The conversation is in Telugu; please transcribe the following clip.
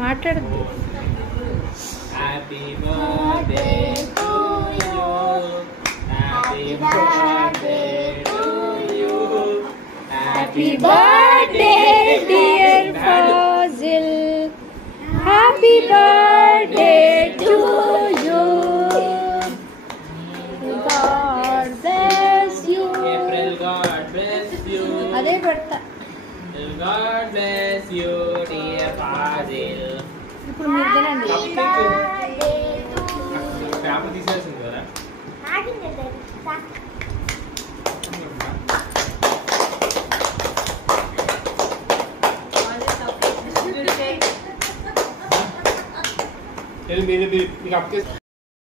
మాట్లాడద్దు. Happy birthday to you, happy birthday to you, happy birthday dear Fazil, happy birthday to you, God bless you. April God bless you. అదే పడతా. God bless you dear Fazil. ఇప్పుడు మీరు తినండి. పేపర్ తీసేసింది కదా. మీరు మీకు అప్